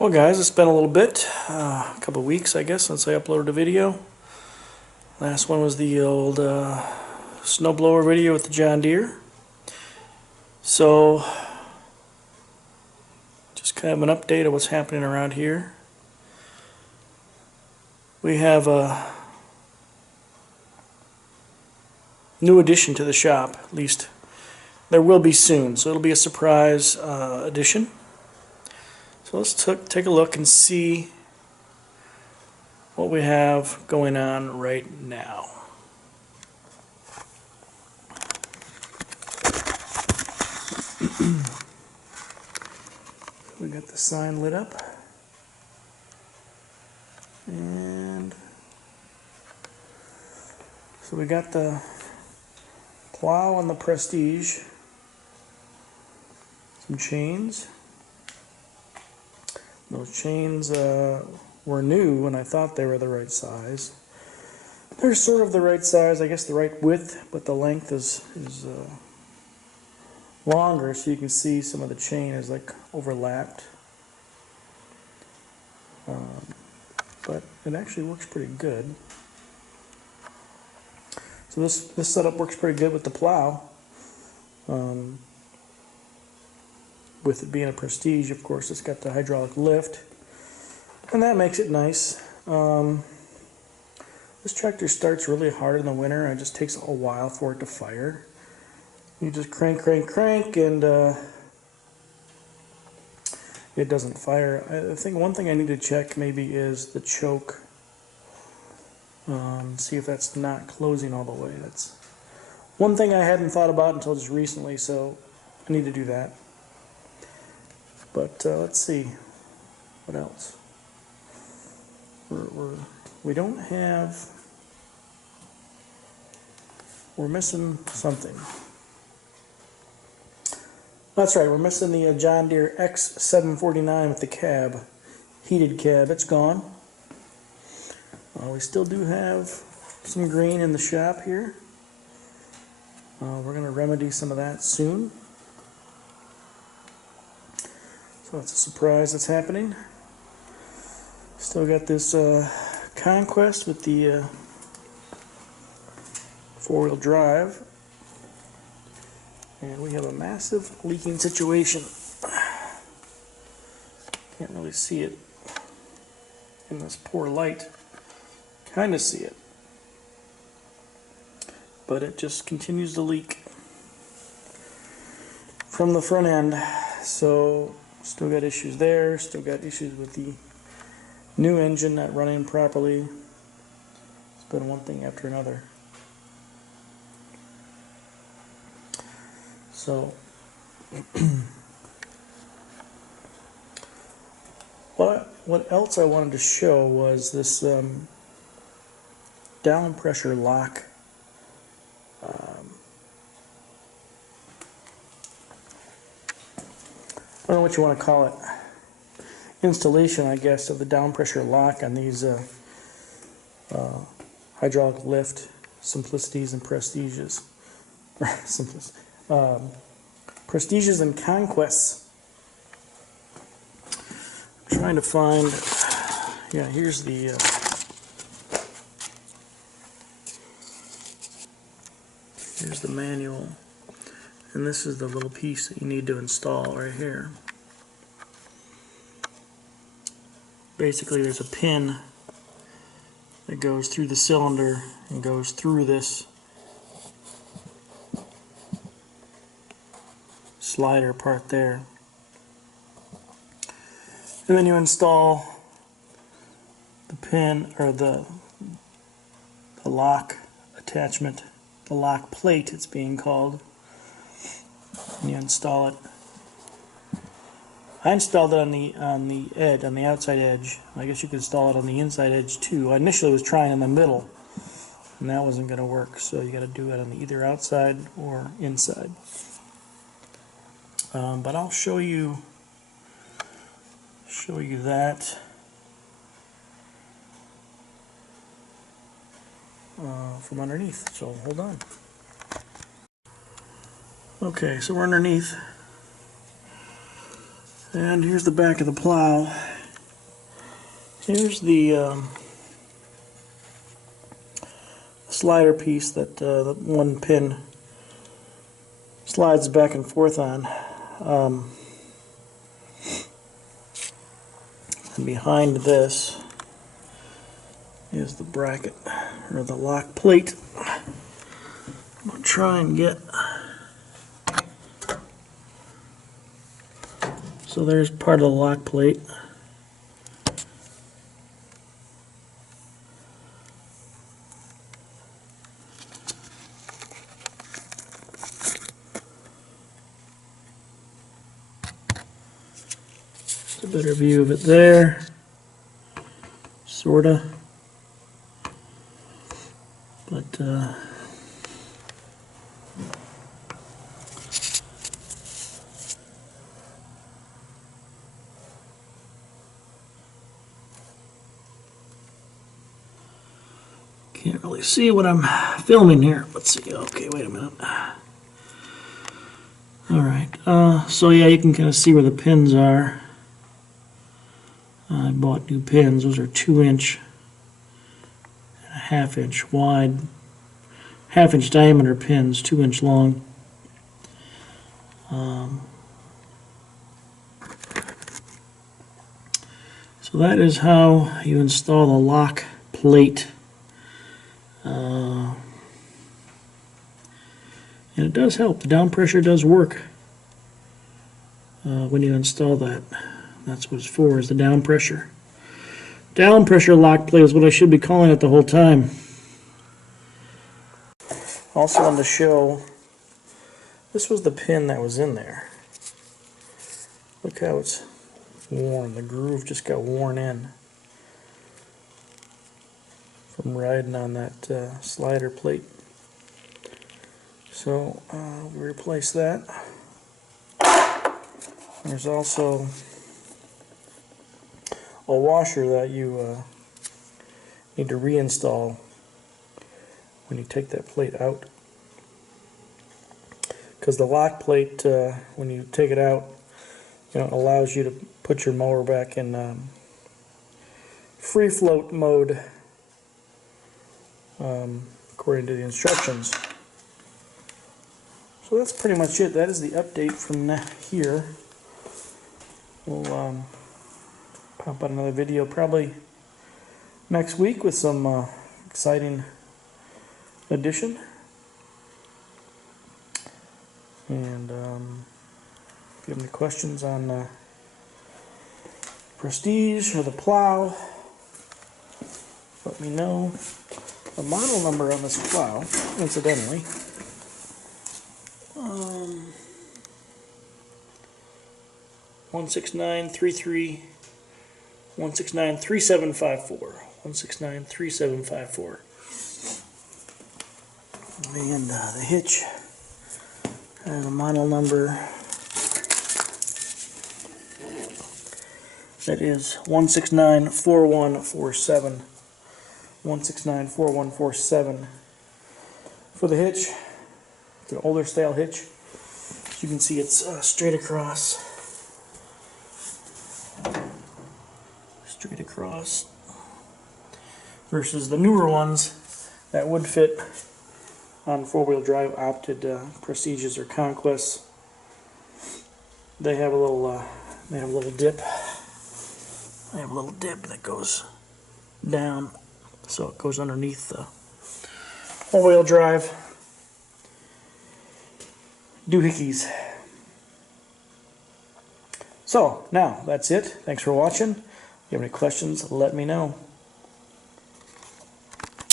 Well guys, it's been a little bit, a couple of weeks I guess since I uploaded a video. Last one was the old snowblower video with the John Deere. So, just kind of an update of what's happening around here. We have a new addition to the shop, at least there will be soon, so it'll be a surprise addition. So let's take a look and see what we have going on right now. We got the sign lit up, and so we got the plow and the Prestige, some chains. Those chains were new and I thought they were the right size. They're sort of the right size, I guess the right width, but the length is longer, so you can see some of the chain is like overlapped. But it actually works pretty good. So this setup works pretty good with the plow. With it being a Prestige, of course, it's got the hydraulic lift, and that makes it nice. This tractor starts really hard in the winter, and it just takes a while for it to fire. You just crank, and it doesn't fire. I think one thing I need to check maybe is the choke. See if that's not closing all the way. That's one thing I hadn't thought about until just recently, so I need to do that. But let's see what else. We don't have. We're missing something. That's right. We're missing the John Deere X749 with the cab, heated cab. It's gone. We still do have some green in the shop here. We're going to remedy some of that soon. So it's a surprise that's happening. Still got this Conquest with the four-wheel drive. And we have a massive leaking situation. Can't really see it in this poor light. Kind of see it. But it just continues to leak from the front end. So still got issues there, still got issues with the new engine not running properly. It's been one thing after another. So, what else I wanted to show was this down pressure lock. I don't know what you want to call it, installation, I guess, of the down pressure lock on these hydraulic lift Simplicities and Prestiges. Prestiges and Conquests. I'm trying to find, yeah, here's the manual. And this is the little piece that you need to install right here. Basically, there's a pin that goes through the cylinder and goes through this slider part there. And then you install the pin, or the lock attachment, the lock plate it's being called. And you install it. I installed it on the edge, on the outside edge. I guess you could install it on the inside edge too. I initially was trying in the middle, and that wasn't going to work. So you got to do it on either outside or inside. But I'll show you that from underneath. So hold on. Okay, so we're underneath, and here's the back of the plow. Here's the slider piece that the one pin slides back and forth on. And behind this is the bracket, or the lock plate. I'm going to try and get... So there's part of the lock plate. Just a better view of it there. Sorta. But can't really see what I'm filming here. Let's see. Okay, wait a minute. Alright, so yeah, you can kind of see where the pins are. I bought new pins. Those are 2-inch and a 1/2 inch wide, 1/2 inch diameter pins, 2-inch long. So that is how you install the lock plate. And it does help. The down pressure does work when you install that. That's what it's for, is the down pressure. Down pressure lock plate is what I should be calling it the whole time. Also on the show, this was the pin that was in there. Look how it's worn. The groove just got worn in from riding on that slider plate. So we replace that. There's also a washer that you need to reinstall when you take that plate out, because the lock plate, when you take it out, it allows you to put your mower back in free float mode according to the instructions. So that's pretty much it. That is the update from here. We'll pop out another video probably next week with some exciting addition. And if you have any questions on Prestige or the plow, let me know. The model number on this plow, incidentally, 16933 1693754 1693754. And the hitch has a model number that is 1694147. 1694147 for the hitch. It's an older style hitch. As you can see, it's straight across. Straight across. Versus the newer ones that would fit on four-wheel drive opted Prestiges or Conquests. They have a little dip. They have a little dip that goes down, so it goes underneath the four-wheel drive doohickeys. So now that's it. Thanks for watching. If you have any questions, let me know.